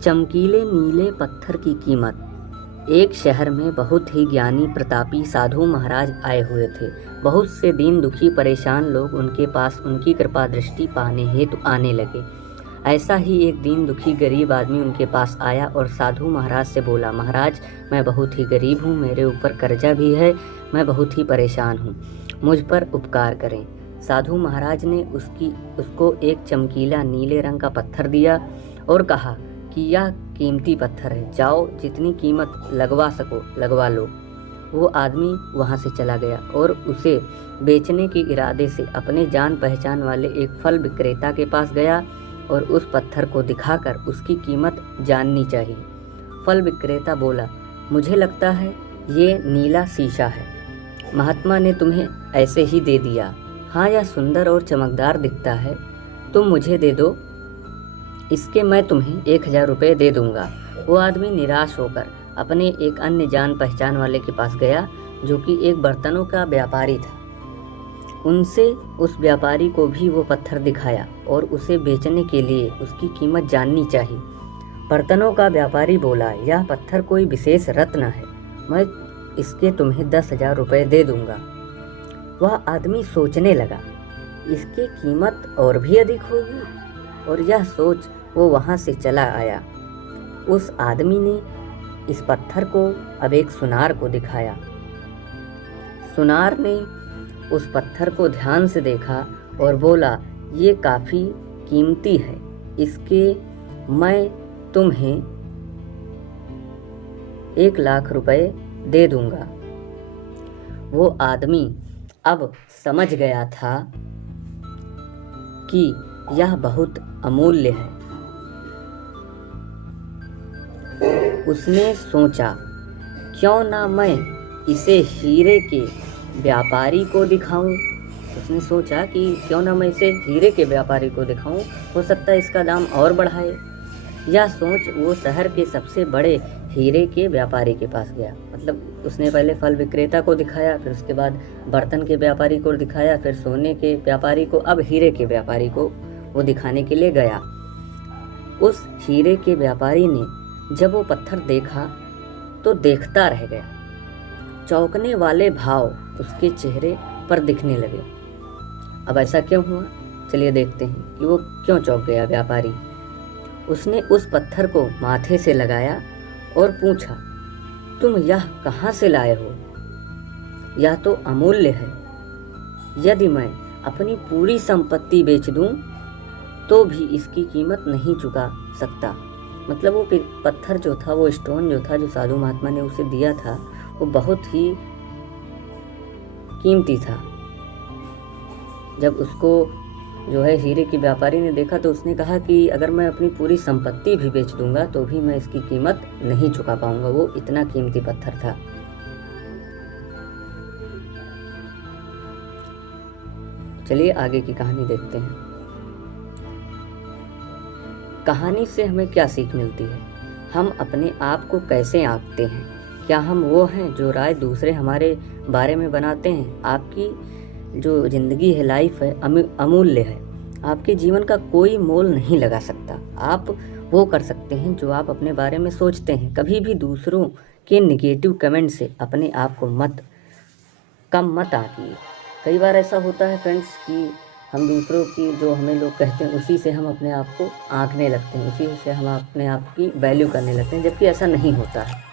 चमकीले नीले पत्थर की कीमत। एक शहर में बहुत ही ज्ञानी प्रतापी साधु महाराज आए हुए थे। बहुत से दीन दुखी परेशान लोग उनके पास उनकी कृपा दृष्टि पाने हेतु आने लगे। ऐसा ही एक दीन दुखी गरीब आदमी उनके पास आया और साधु महाराज से बोला, महाराज, मैं बहुत ही गरीब हूँ, मेरे ऊपर कर्जा भी है, मैं बहुत ही परेशान हूँ, मुझ पर उपकार करें। साधु महाराज ने उसको एक चमकीला नीले रंग का पत्थर दिया और कहा कि यह कीमती पत्थर है, जाओ जितनी कीमत लगवा सको लगवा लो। वो आदमी वहाँ से चला गया और उसे बेचने के इरादे से अपने जान पहचान वाले एक फल विक्रेता के पास गया और उस पत्थर को दिखाकर उसकी कीमत जाननी चाहिए। फल विक्रेता बोला, मुझे लगता है ये नीला शीशा है, महात्मा ने तुम्हें ऐसे ही दे दिया। हाँ, यह सुंदर और चमकदार दिखता है, तुम मुझे दे दो, इसके मैं तुम्हें 1000 रुपये दे दूंगा। वो आदमी निराश होकर अपने एक अन्य जान पहचान वाले के पास गया जो कि एक बर्तनों का व्यापारी था। उनसे उस व्यापारी को भी वो पत्थर दिखाया और उसे बेचने के लिए उसकी कीमत जाननी चाहिए। बर्तनों का व्यापारी बोला, यह पत्थर कोई विशेष रत्न है, मैं इसके तुम्हें 10,000 रुपये दे दूंगा। वह आदमी सोचने लगा, इसकी कीमत और भी अधिक होगी, और यह सोच वो वहाँ से चला आया। उस आदमी ने इस पत्थर को अब एक सुनार को दिखाया। सुनार ने उस पत्थर को ध्यान से देखा और बोला, ये काफ़ी कीमती है, इसके मैं तुम्हें 1,00,000 रुपये दे दूंगा। वो आदमी अब समझ गया था कि यह बहुत अमूल्य है। उसने सोचा, क्यों ना मैं इसे हीरे के व्यापारी को दिखाऊं। उसने सोचा कि क्यों ना मैं इसे हीरे के व्यापारी को दिखाऊं, हो सकता है इसका दाम और बढ़ाए। यह सोच वो शहर के सबसे बड़े हीरे के व्यापारी के पास गया। मतलब उसने पहले फल विक्रेता को दिखाया, फिर उसके बाद बर्तन के व्यापारी को दिखाया, फिर सोने के व्यापारी को, अब हीरे के व्यापारी को वो दिखाने के लिए गया। उस हीरे के व्यापारी ने जब वो पत्थर देखा तो देखता रह गया। चौंकने वाले भाव उसके चेहरे पर दिखने लगे। अब ऐसा क्यों हुआ, चलिए देखते हैं कि वो क्यों चौंक गया व्यापारी। उसने उस पत्थर को माथे से लगाया और पूछा, तुम यह कहाँ से लाए हो? यह तो अमूल्य है, यदि मैं अपनी पूरी संपत्ति बेच दूं तो भी इसकी कीमत नहीं चुका सकता। मतलब वो पत्थर जो था, वो स्टोन जो था, जो साधु महात्मा ने उसे दिया था, वो बहुत ही कीमती था। जब उसको जो है हीरे के व्यापारी ने देखा तो उसने कहा कि अगर मैं अपनी पूरी संपत्ति भी बेच दूंगा तो भी मैं इसकी कीमत नहीं चुका पाऊंगा, वो इतना कीमती पत्थर था। चलिए आगे की कहानी देखते हैं। कहानी से हमें क्या सीख मिलती है? हम अपने आप को कैसे आंकते हैं? क्या हम वो हैं जो राय दूसरे हमारे बारे में बनाते हैं? आपकी जो ज़िंदगी है, लाइफ है, अमूल्य है। आपके जीवन का कोई मोल नहीं लगा सकता। आप वो कर सकते हैं जो आप अपने बारे में सोचते हैं। कभी भी दूसरों के निगेटिव कमेंट से अपने आप को कम मत आंकिए। कई बार ऐसा होता है फ्रेंड्स कि हम दूसरों की जो हमें लोग कहते हैं उसी से हम अपने आप को आंकने लगते हैं, उसी से हम अपने आप की वैल्यू करने लगते हैं, जबकि ऐसा नहीं होता है।